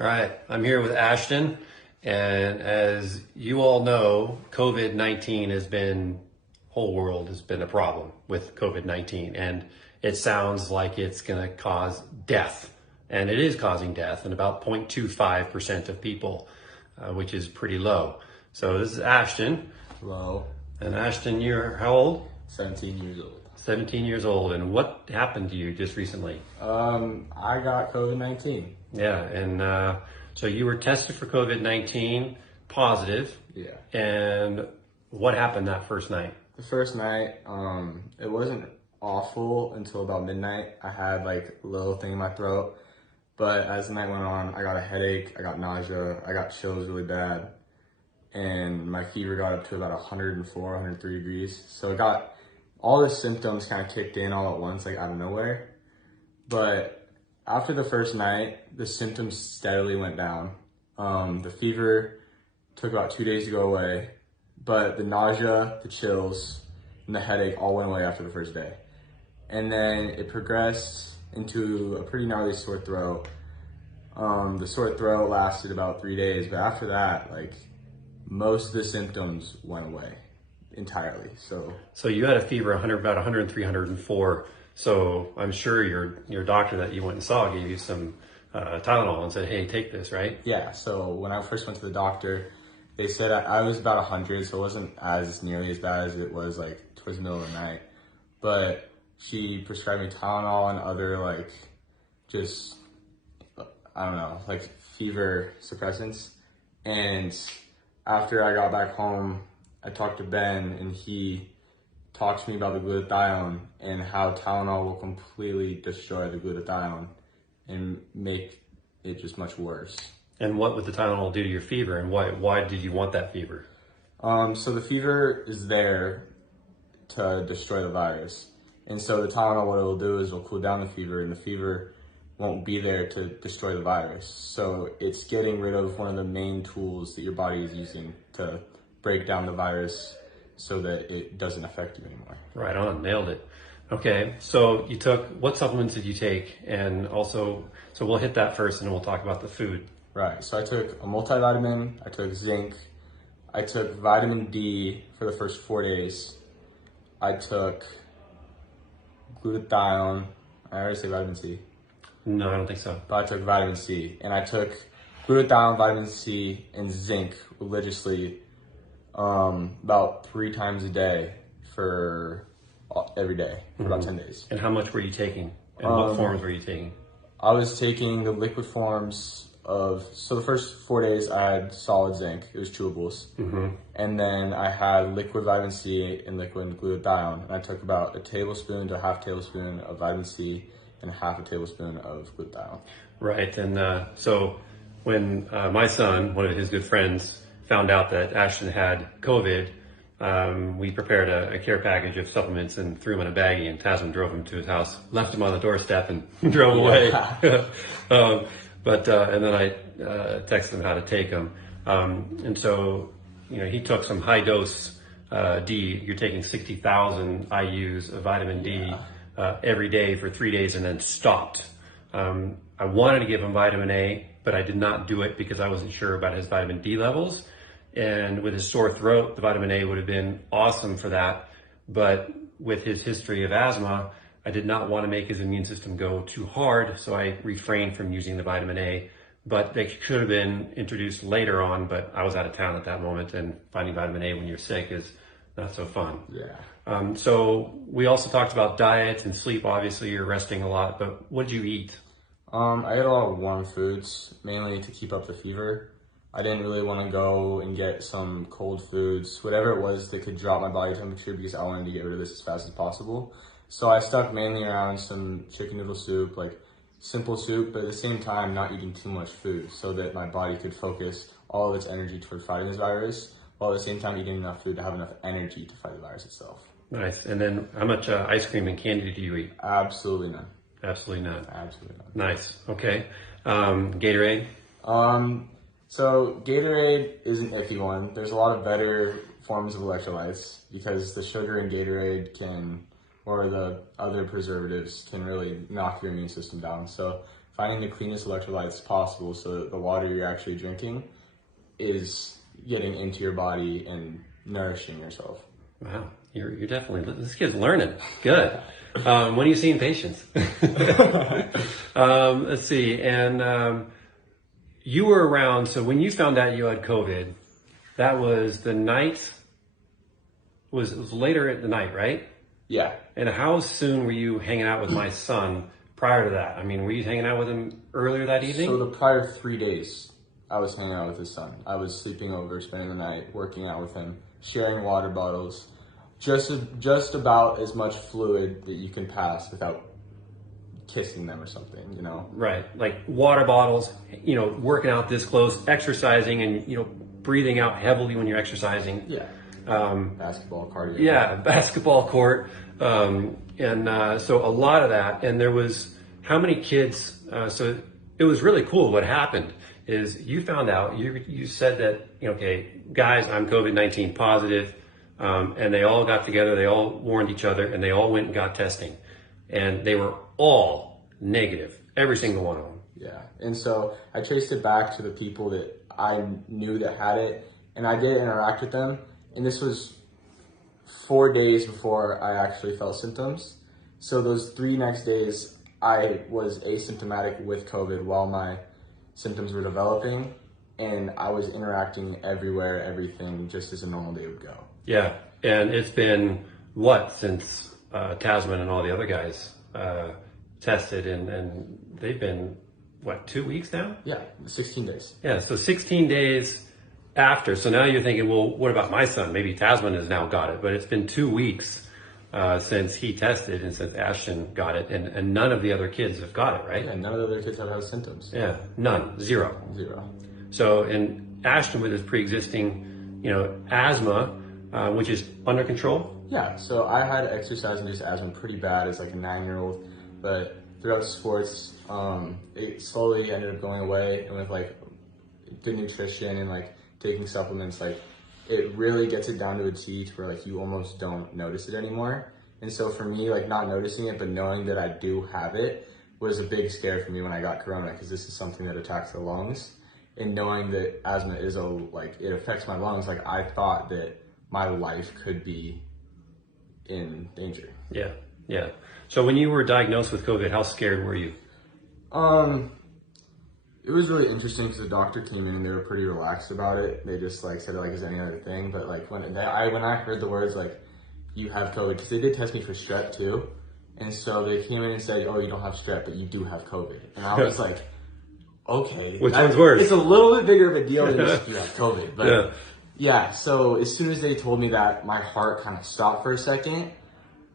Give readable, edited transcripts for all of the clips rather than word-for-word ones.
All right, I'm here with Ashton, and as you all know, COVID-19 whole world has been a problem with COVID-19, and it sounds like it's going to cause death, and it is causing death in about 0.25% of people, which is pretty low. So this is Ashton. Hello. And Ashton, you're how old? 17 years old. 17 years old, and what happened to you just recently? I got COVID-19. Yeah, and so you were tested for COVID-19 positive. Yeah. And what happened that first night? The first night, it wasn't awful until about midnight. I had like a little thing in my throat, but as the night went on, I got a headache, I got nausea, I got chills really bad, and my fever got up to about 104, 103 degrees. So it got all the symptoms kind of kicked in all at once, like out of nowhere. But after the first night, the symptoms steadily went down. The fever took about 2 days to go away, but the nausea, the chills, and the headache all went away after the first day. And then it progressed into a pretty gnarly sore throat. The sore throat lasted about 3 days, but after that, like, most of the symptoms went away entirely. So you had a fever about 103, 104. So I'm sure your doctor that you went and saw gave you some Tylenol and said, hey, take this, right? Yeah, so when I first went to the doctor, they said I was about 100, so it wasn't as nearly as bad as it was like towards the middle of the night. But she prescribed me Tylenol and other like, just, I don't know, like fever suppressants. And after I got back home, I talked to Ben and he talked to me about the glutathione and how Tylenol will completely destroy the glutathione and make it just much worse. And what would the Tylenol do to your fever, and why did you want that fever? So the fever is there to destroy the virus. And so the Tylenol, what it will do is it'll cool down the fever, and the fever won't be there to destroy the virus. So it's getting rid of one of the main tools that your body is using to break down the virus so that it doesn't affect you anymore. Right on, nailed it. Okay, so what supplements did you take? And also, so we'll hit that first and then we'll talk about the food. Right, so I took a multivitamin, I took zinc, I took vitamin D for the first 4 days, I took glutathione, I already say vitamin C. No, I don't think so. But I took vitamin C, and I took glutathione, vitamin C, and zinc religiously about 3 times a day for every day for about 10 days. And how much were you taking? And what forms were you taking? I was taking the liquid forms so the first 4 days I had solid zinc, it was chewables. And then I had liquid vitamin C and liquid glutathione. And I took about a tablespoon to a half tablespoon of vitamin C and half a tablespoon of glutathione. Right, and so when my son, one of his good friends, found out that Ashton had COVID, we prepared a care package of supplements and threw him in a baggie, and Tasman drove him to his house, left him on the doorstep, and drove away. And then I texted him how to take them. And so, he took some high dose D. You're taking 60,000 IUs of vitamin D every day for 3 days and then stopped. I wanted to give him vitamin A, but I did not do it because I wasn't sure about his vitamin D levels. And with his sore throat, the vitamin A would have been awesome for that. But with his history of asthma, I did not want to make his immune system go too hard, so I refrained from using the vitamin A. But they should have been introduced later on, but I was out of town at that moment, and finding vitamin A when you're sick is not so fun. Yeah. So we also talked about diet and sleep. Obviously, you're resting a lot, but what did you eat? I ate a lot of warm foods, mainly to keep up the fever. I didn't really want to go and get some cold foods, whatever it was that could drop my body temperature, because I wanted to get rid of this as fast as possible. So I stuck mainly around some chicken noodle soup, like simple soup, but at the same time not eating too much food so that my body could focus all of its energy toward fighting this virus, while at the same time eating enough food to have enough energy to fight the virus itself. Nice. And then how much ice cream and candy did you eat? Absolutely none. Absolutely none. Absolutely none. Nice. Okay. Gatorade? So Gatorade is an iffy one. There's a lot of better forms of electrolytes because the sugar in Gatorade or the other preservatives can really knock your immune system down. So finding the cleanest electrolytes possible so that the water you're actually drinking is getting into your body and nourishing yourself. Wow, you're definitely, this kid's learning. Good. When are you seeing patients? Let's see. And you were around, so when you found out you had COVID, that was the night, it was later at the night, right? Yeah. And how soon were you hanging out with my son prior to that? I mean, were you hanging out with him earlier that evening? So the prior 3 days, I was hanging out with his son. I was sleeping over, spending the night, working out with him, sharing water bottles, just about as much fluid that you can pass without kissing them or something, you know? Right, like water bottles, you know, working out this close, exercising, and, you know, breathing out heavily when you're exercising. Yeah. Basketball, cardio. Yeah, basketball court. So a lot of that. And there was, how many kids, so it was really cool. What happened is you found out, you said that, you know, okay, guys, I'm COVID-19 positive. And they all got together, they all warned each other, and they all went and got testing. And they were all negative, every single one of them. Yeah, and so I traced it back to the people that I knew that had it, and I did interact with them. And this was 4 days before I actually felt symptoms. So those 3 next days, I was asymptomatic with COVID while my symptoms were developing, and I was interacting everywhere, everything, just as a normal day would go. Yeah, and it's been, what, since Tasman and all the other guys tested, and they've been, what, 2 weeks now? Yeah, 16 days. Yeah, so 16 days after. So now you're thinking, well, what about my son? Maybe Tasman has now got it, but it's been 2 weeks since he tested and since Ashton got it, and none of the other kids have got it, right? Yeah, none of the other kids have had symptoms. Yeah, none, zero. Zero. So, and Ashton with his pre-existing, you know, asthma, which is under control. Yeah, so I had exercise-induced asthma pretty bad as like a 9-year-old, but throughout sports, it slowly ended up going away, and with like good nutrition and like taking supplements, like it really gets it down to a T to where like you almost don't notice it anymore. And so for me, like not noticing it, but knowing that I do have it was a big scare for me when I got corona, because this is something that attacks the lungs. And knowing that asthma is it affects my lungs, like I thought that my life could be in danger. Yeah, yeah. So when you were diagnosed with COVID, how scared were you? It was really interesting because the doctor came in and they were pretty relaxed about it. They just like said it like as any other thing. But like when I heard the words like you have COVID, because they did test me for strep too, and so they came in and said, oh, you don't have strep, but you do have COVID, and I was like, okay, which one's worse? It's a little bit bigger of a deal than just you have COVID, but yeah. Yeah, so as soon as they told me that, my heart kind of stopped for a second.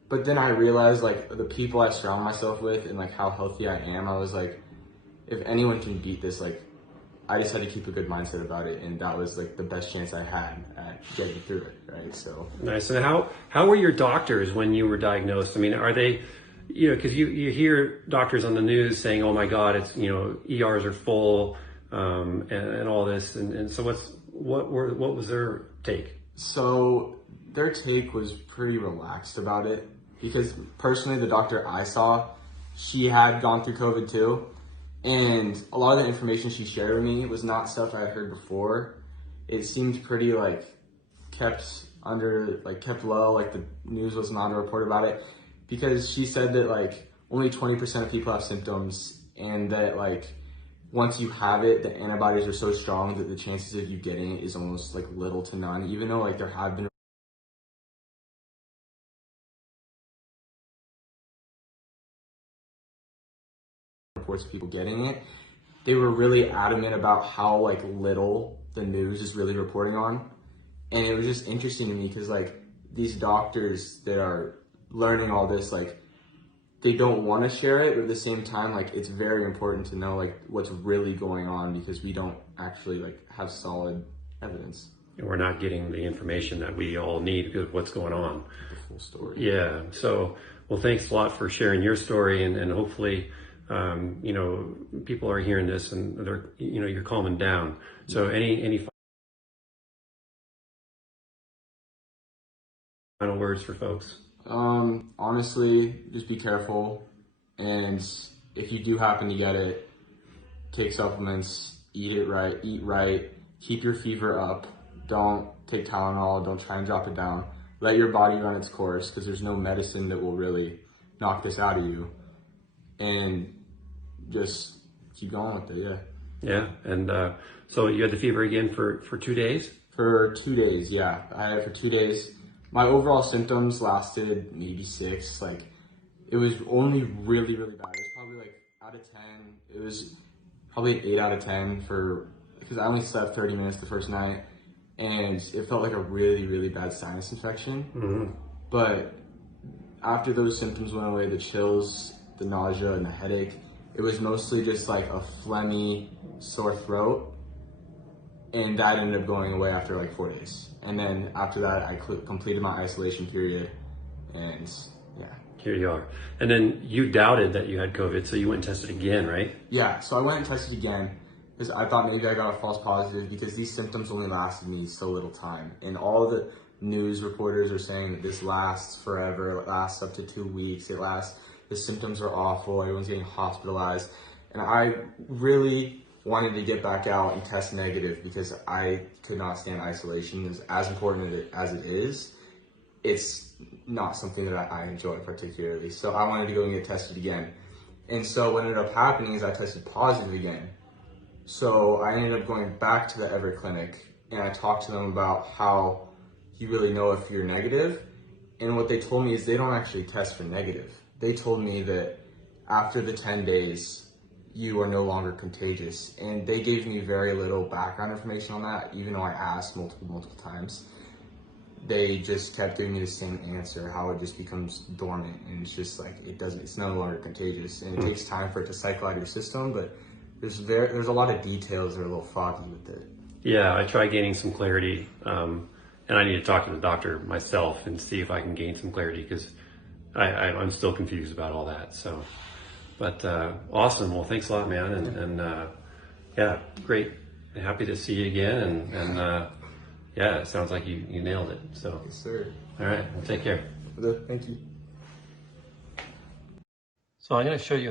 But then I realized like the people I surround myself with and like how healthy I am, I was like, if anyone can beat this, like I just had to keep a good mindset about it, and that was like the best chance I had at getting through it, right? So nice. And how were your doctors when you were diagnosed? I mean, are they, you know, because you hear doctors on the news saying, oh my God, it's, you know, ERs are full, and all this, and so what was their take? So their take was pretty relaxed about it, because personally the doctor I saw, she had gone through COVID too, and a lot of the information she shared with me was not stuff I had heard before. It seemed pretty like kept low, like the news was not a report about it, because she said that like only 20% of people have symptoms, and that like once you have it, the antibodies are so strong that the chances of you getting it is almost like little to none, even though like there have been reports of people getting it. They were really adamant about how like little the news is really reporting on. And it was just interesting to me because like these doctors that are learning all this, like they don't want to share it, but at the same time, like it's very important to know like what's really going on, because we don't actually like have solid evidence. And we're not getting the information that we all need of what's going on. The full story. Yeah. So, well, thanks a lot for sharing your story, and hopefully, you know, people are hearing this and they're, you know, you're calming down. So any final words for folks? Honestly, just be careful. And if you do happen to get it, take supplements, eat right, keep your fever up. Don't take Tylenol, don't try and drop it down. Let your body run its course because there's no medicine that will really knock this out of you. And just keep going with it, yeah. Yeah, and so you had the fever again for 2 days? For 2 days, yeah. I had it for 2 days. My overall symptoms lasted maybe 6. Like, it was only really, really bad. It was probably like out of 10. It was probably an 8 out of 10 because I only slept 30 minutes the first night. And it felt like a really, really bad sinus infection. Mm-hmm. But after those symptoms went away, the chills, the nausea, and the headache, it was mostly just like a phlegmy, sore throat. And that ended up going away after like 4 days. And then after that, I completed my isolation period. And yeah. Here you are. And then you doubted that you had COVID, so you went and tested again, right? Yeah, so I went and tested again because I thought maybe I got a false positive because these symptoms only lasted me so little time. And all the news reporters are saying that this lasts forever, it lasts up to 2 weeks, the symptoms are awful, everyone's getting hospitalized. And I really wanted to get back out and test negative because I could not stand isolation. As important as it is, it's not something that I enjoy particularly. So I wanted to go and get tested again. And so what ended up happening is I tested positive again. So I ended up going back to the Everett clinic and I talked to them about how you really know if you're negative. And what they told me is they don't actually test for negative. They told me that after the 10 days, you are no longer contagious. And they gave me very little background information on that, even though I asked multiple times. They just kept giving me the same answer, how it just becomes dormant and it's just like, it's no longer contagious. And it takes time for it to cycle out of your system, but there's a lot of details that are a little foggy with it. Yeah, I tried gaining some clarity, and I need to talk to the doctor myself and see if I can gain some clarity because I'm still confused about all that. So, but awesome. Well, thanks a lot, man. And yeah, great. Happy to see you again. And yeah, it sounds like you nailed it. So, Yes, sir. All right. Well, take care. Thank you. So I'm going to show you